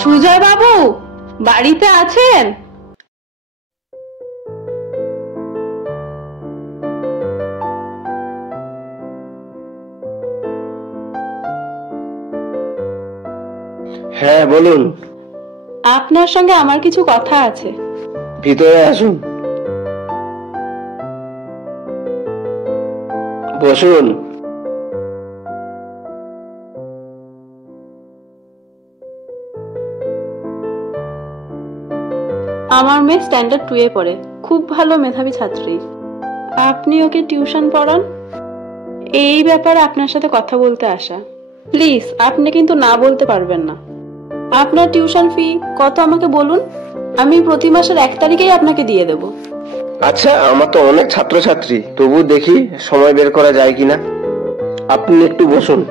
সুজয় বাবু বাড়িতে আছেন? হ্যাঁ বলুন। আপনার সঙ্গে আমার কিছু কথা আছে। ভিতরে আসুন, বসুন। আমার মেয়ে স্ট্যান্ডার্ড 2 এ পড়ে, খুব ভালো মেধাবী ছাত্রী। আপনি ওকে টিউশন পড়ান, এই ব্যাপারে আপনার সাথে কথা বলতে আসা। প্লিজ আপনি কিন্তু না বলতে পারবেন না। আপনার টিউশন ফি কত আমাকে বলুন, আমি প্রতি মাসের 1 তারিখেই আপনাকে দিয়ে দেব। আচ্ছা, আমার তো অনেক ছাত্রছাত্রী, তবু দেখি সময় বের করা যায় কিনা। আপনি একটু বসুন।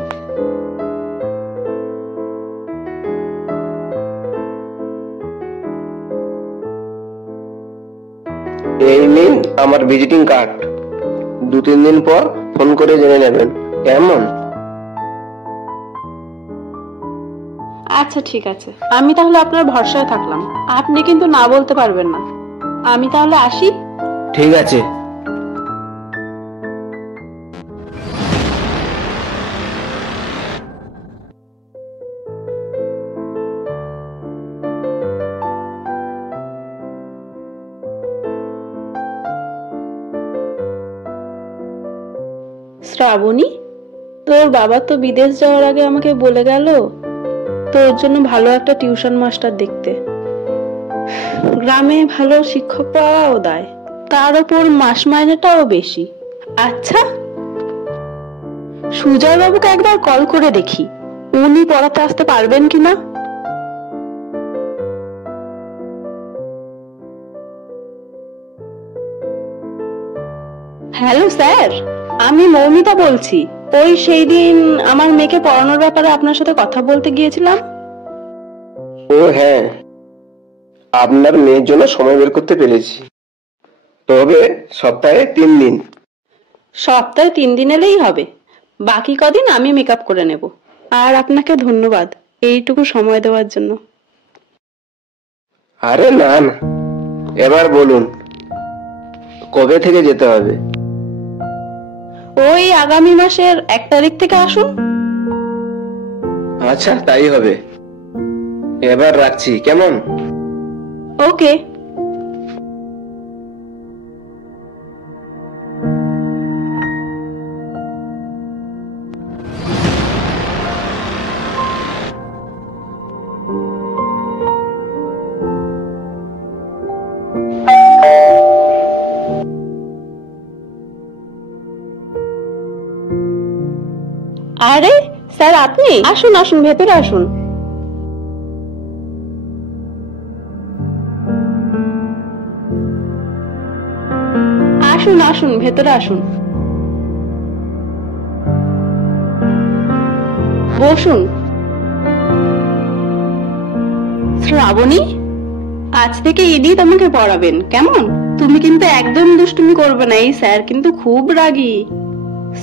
এই নিন আমার ভিজিটিং কার্ড, 2-3 দিন পর ফোন করে জেনে নেবেন, কেমন? আচ্ছা ঠিক আছে, আমি তাহলে আপনার ভরসায় থাকলাম। আপনি কিন্তু না বলতে পারবেন না। আমি তাহলে আসি। ঠিক আছে। শ্রাবণী, তোর বাবা তো বিদেশ যাওয়ার আগে আমাকে বলে গেল তোর জন্য ভালো একটা টিউশন মাস্টার দেখতে। গ্রামে ভালো শিক্ষক পাওয়াও দায়, তার উপর মাস মাইনেটাও বেশি। আচ্ছা, সুজয় বাবুকে একবার কল করে দেখি উনি পড়াতে আসতে পারবেন কিনা। হ্যালো স্যার, আমি মৌমিতা বলছি। ওই সেই দিন আমার মেয়েকে পড়ানোর ব্যাপারে আপনার সাথে কথা বলতে গিয়েছিলাম। ও হ্যাঁ, আপনার মেয়ের জন্য সময় বের করতে পেরেছি, তবে সপ্তাহে 3 দিন। সপ্তাহে 3 দিন এলেই হবে, বাকি কদিন আমি মেকআপ করে নেব। আর আপনাকে ধন্যবাদ এইটুকু সময় দেওয়ার জন্য। আরে না না, এবার বলুন কবে থেকে যেতে হবে? ওই আগামী মাসের 1 তারিখ থেকে আসুন। আচ্ছা তাই হবে, এবার রাখছি, কেমন? ওকে। আরে স্যার, আপনি আসুন আসুন, ভেতরে আসুন। আসুন আসুন, ভেতরে আসুন, বসুন। শ্রাবণী, আজ থেকে ইডি তোমাকে পড়াবেন, কেমন? তুমি কিন্তু একদম দুষ্টুমি করবে না, এই স্যার কিন্তু খুব রাগী।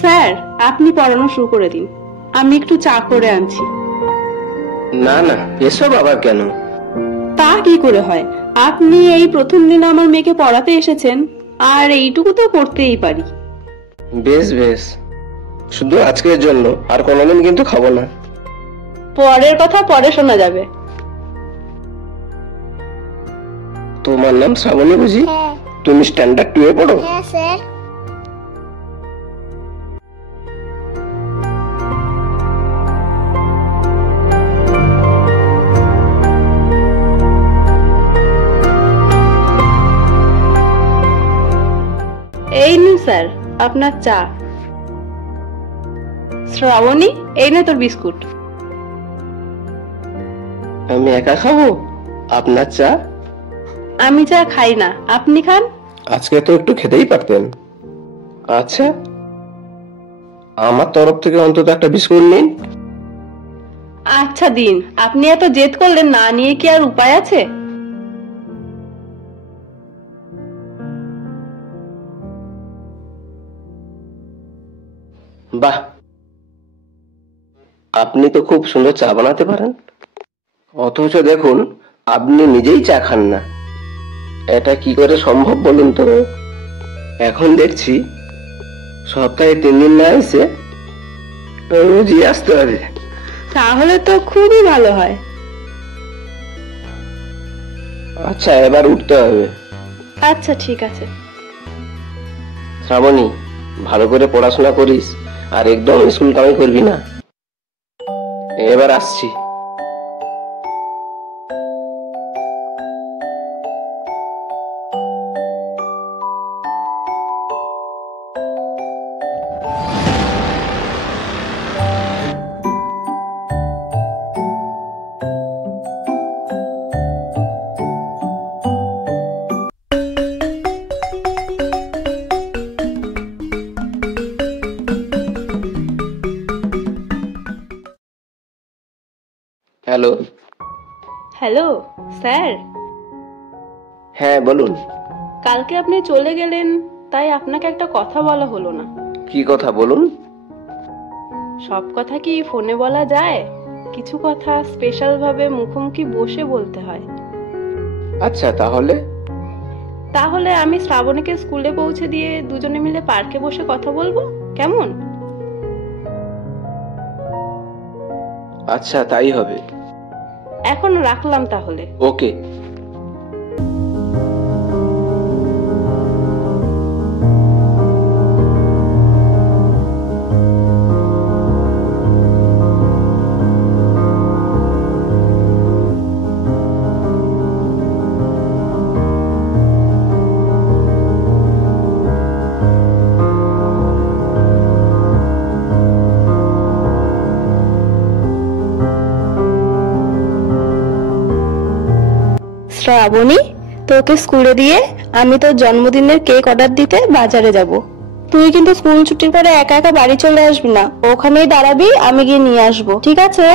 স্যার, আপনি পড়ানো শুরু করে দিন, আমি একটু চা করে আনছি। না না, এসব আবার কেন? তা কি করে হয়, আপনি এই প্রথম দিন আমার মেয়েকে পড়াতে এসেছেন, আর এইটুকু তো করতেই পারি। বেশ বেশ, শুধু আজকের জন্য, আর কোনোদিন কিন্তু খাবো না। পরের কথা পরে শোনা যাবে। তোমার নাম শ্রাবণী বুঝি? হ্যাঁ। তুমি স্ট্যান্ডার্ড 2 এ পড়ো? হ্যাঁ স্যার। এই নিন স্যার আপনার চা। শ্রাবণী, এই নে তোর বিস্কুট। আমি একা খাবো আপনার চা? আমি চা খাই না, আপনি খান। আজকে তো একটু খেতেই পারতেন। আচ্ছা, আমার তরফ থেকে অন্তত একটা বিস্কুট নিন। আচ্ছা দিন, আপনি এত জেদ করলেন, না নিয়ে কি আর উপায় আছে? বাহ, আপনি তো খুব সুন্দর চা বানাতে পারেন। অথচ দেখুন আপনি নিজেই চা খান না। এটা কি করে সম্ভব বলুন তো? এখন দেখছি সপ্তাহে 3 দিন না এসে রোজই আসতে হবে। তাহলে তো খুবই ভালো হয়। আচ্ছা, এবার উঠতে হবে। আচ্ছা ঠিক আছে। শ্রাবণী, ভালো করে পড়াশোনা করিস আর একদম স্কুল কামাই করবি না। এবার আসছি। হ্যালো। হ্যালো স্যার, হ্যাঁ বলুন। কালকে আপনি চলে গেলেন, তাই আপনাকে একটা কথা বলা হলো না। কি কথা বলুন? সব কথা কি ফোনে বলা যায়? কিছু কথা স্পেশাল ভাবে মুখোমুখি বসে বলতে হয়। আচ্ছা, তাহলে? তাহলে আমি শ্রাবণীকে স্কুলে পৌঁছে দিয়ে দুজনে মিলে পার্কে বসে কথা বলবো, কেমন? আচ্ছা, তাই হবে। এখন রাখলাম তাহলে। ওকে। শ্রাবণী, তোকে স্কুলে দিয়ে আমি তোর জন্মদিনের কেক অর্ডার দিতে বাজারে যাব। তুই কিন্তু স্কুল ছুটির পরে একা একা বাড়ি চলে আসবি না, ওখানেই দাঁড়াবি, আমি গিয়ে নিয়ে আসবো, ঠিক আছে?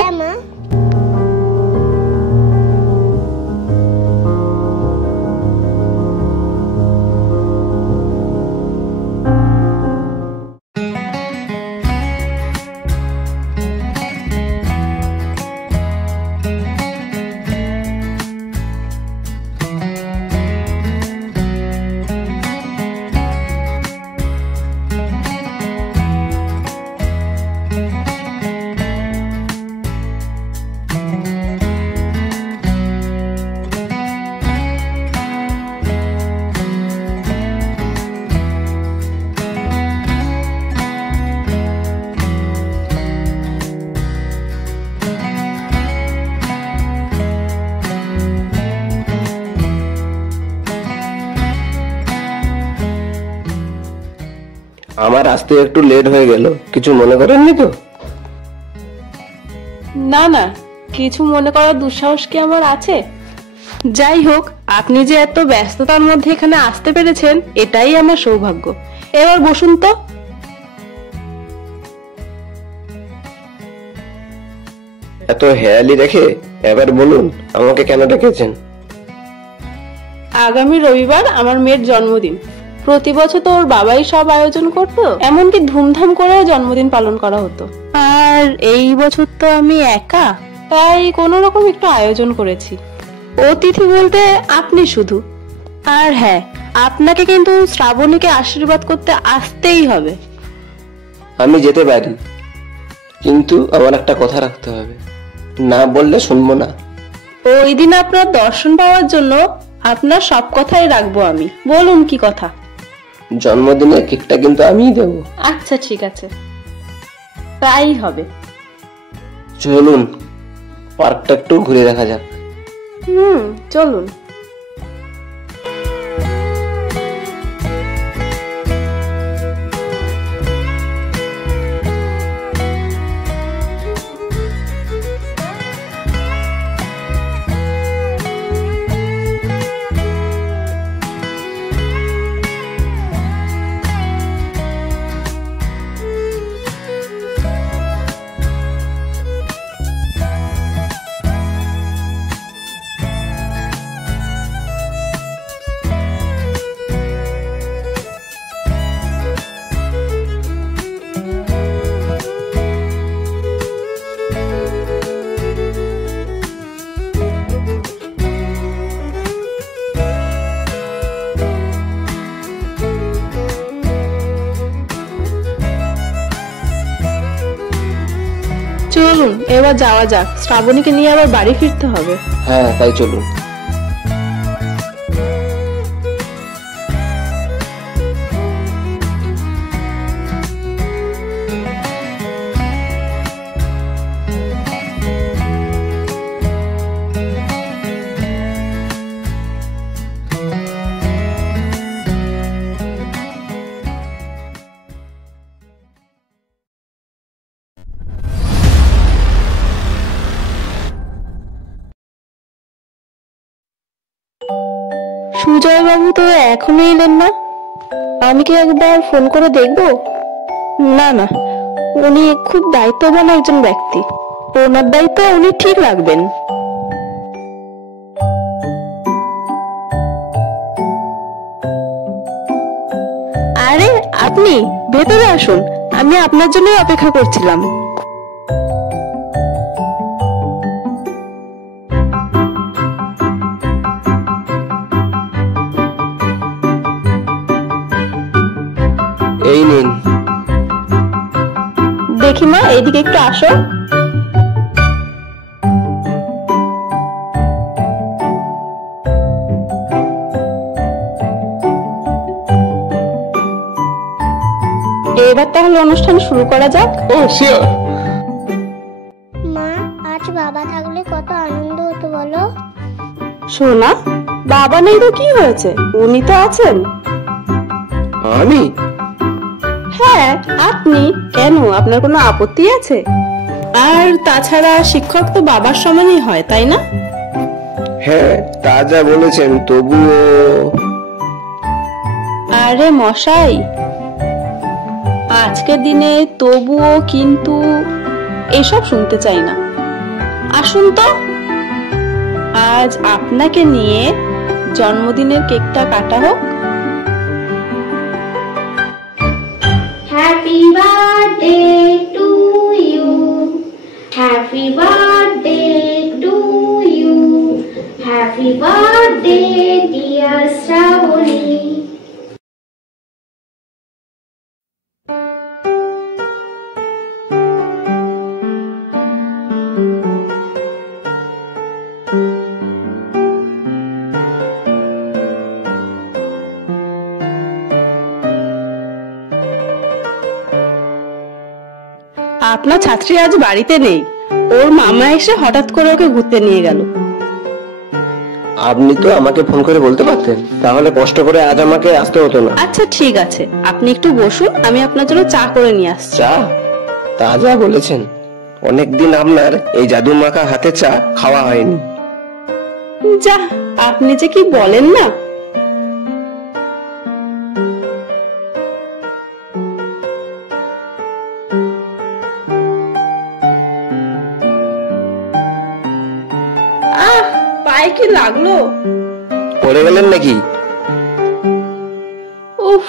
আমার আসতে একটু লেট হয়ে গেল, কিছু মনে করেননি তো? না না, কিছু মনে করার দুঃসাহস কি আমার আছে? যাই হোক, আপনি যে এত ব্যস্ততার মধ্যে এখানে আসতে পেরেছেন, এটাই আমার সৌভাগ্য। এবার বসুন তো। এত হেয়ালি রেখে এবার বলুন আমাকে কেন ডেকেছেন? আগামী রবিবার আমার মেয়ের জন্মদিন। প্রতি বছর তো ওর বাবাই সব আয়োজন করতো, এমনকি ধুমধাম করে জন্মদিন পালন করা হতো। আর এই বছর তো আমি একা, তাই কোনো রকম একটু আয়োজন করেছি। অতিথি বলতে আপনি শুধু। আর হ্যাঁ, আপনাকে কিন্তু শ্রাবণীকে আশীর্বাদ করতে আসতেই হবে। আমি যেতে পারি, কিন্তু আমার একটা কথা রাখতে হবে, না বললে শুনবো না। ওই দিন আপনার দর্শন পাওয়ার জন্য আপনার সব কথাই রাখবো আমি। বলুন কি কথা? জন্মদিনের কেকটা কিন্তু আমিই দেবো। আচ্ছা ঠিক আছে, তাই হবে। চলুন পার্কটা একটু ঘুরে দেখা যাক। চলুন। এবার যাওয়া যাক, শ্রাবণীকে নিয়ে আবার বাড়ি ফিরতে হবে। হ্যাঁ, তাই চলুন। সুজয় বাবু তো এখনো এলেন না, আমি কি একবার ফোন করে দেখবো? না না, উনি খুব দায়িত্ববান একজন ব্যক্তি, ওনার দায়িত্ব উনি ঠিক রাখবেন। আরে আপনি ভেতরে আসুন, আমি আপনার জন্যই অপেক্ষা করছিলাম। এই নিন। দেখি মা, এইদিকে একটু আসো। এবার তাহলে অনুষ্ঠান শুরু করা যাক। ও শিওর। মা, আজ বাবা থাকলে কত আনন্দ হতো বলো। সোনা, বাবা নেই তো কি হয়েছে, উনি তো আছেন। আমি? হ্যাঁ আপনি, কেন আপনার কোনো আপত্তি আছে? আর তাছাড়া শিক্ষক তো বাবার সমানই হয়, তাই না? হ্যাঁ, তা যা বলেছেন, তবুও। আরে মশাই, আজকের দিনে তবুও কিন্তু এসব শুনতে চাই না। আসুন তো, আজ আপনাকে নিয়ে জন্মদিনের কেকটা কাটা হোক। Happy birthday to you, happy birthday to you, happy birthday dear Shrabani. আপনার ছাত্রী আজ বাড়িতে নেই, ওর মামা এসে হঠাৎ করে ওকে ঘুরতে নিয়ে গেল। আপনি তো আমাকে ফোন করে বলতে পারতেন, তাহলে কষ্ট করে আজ আমাকে আসতে হতো না। আচ্ছা ঠিক আছে, আপনি একটু বসুন, আমি আপনার জন্য চা করে নিয়ে আসছি। চা? তা যা বলেছেন, অনেকদিন আপনার এই জাদু মাখা হাতে চা খাওয়া হয়নি। যা, আপনি যে কি বলেন না। আহ, পায়ে কি লাগলো? পড়ে গেলেন নাকি? উফ,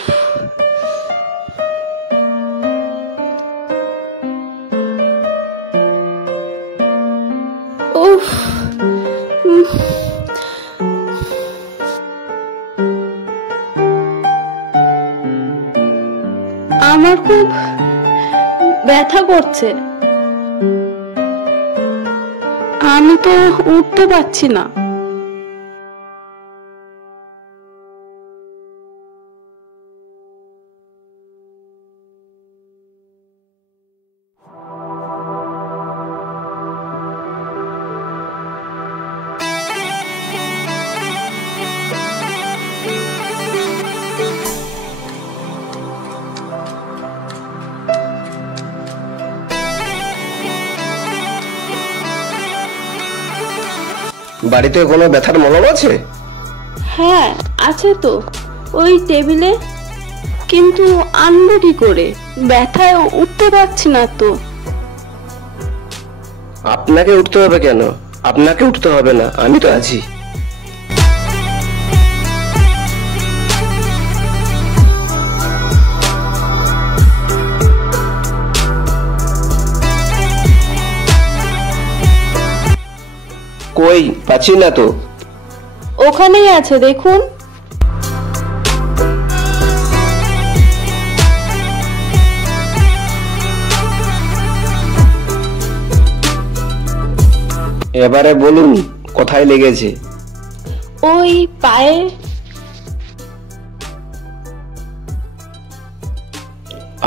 উফ, উফ। আমার খুব ব্যথা করছে, আমি তো উঠতে পারছি না। বাড়িতে কোনো ব্যথার মলম আছে? হ্যাঁ আছে তো, ওই টেবিলে, কিন্তু আনবো কি করে, ব্যথায় উঠতে পারছি না তো। আপনাকে উঠতে হবে কেন? আপনাকে উঠতে হবে না, আমি তো আছি। কই, পাচ্ছি না তো। ওখানেই আছে, দেখুন। এবারে বলুন কোথায় লেগেছে? ওই পায়ে।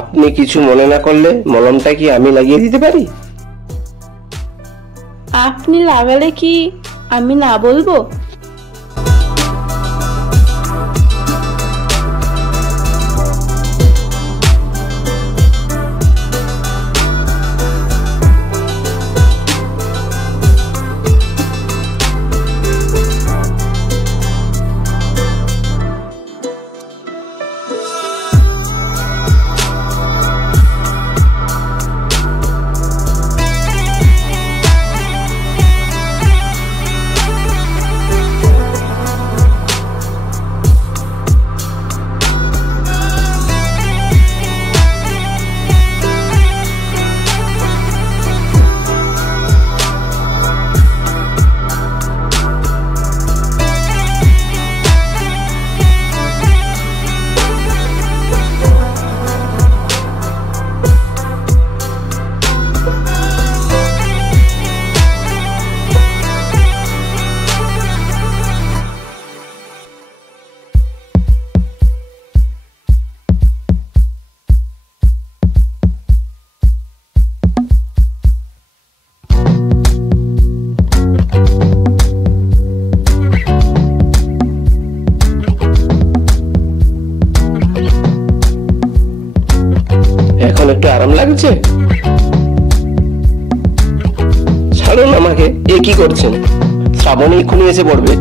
আপনি কিছু মনে না করলে মলমটা কি আমি লাগিয়ে দিতে পারি? আপনি লাগালে কি আমি না বলবো? এখন একটু আরাম লাগছে? ছাড়ুন আমাকে, এ কি করছেন? শ্রাবণ এক্ষুনি এসে পড়বে।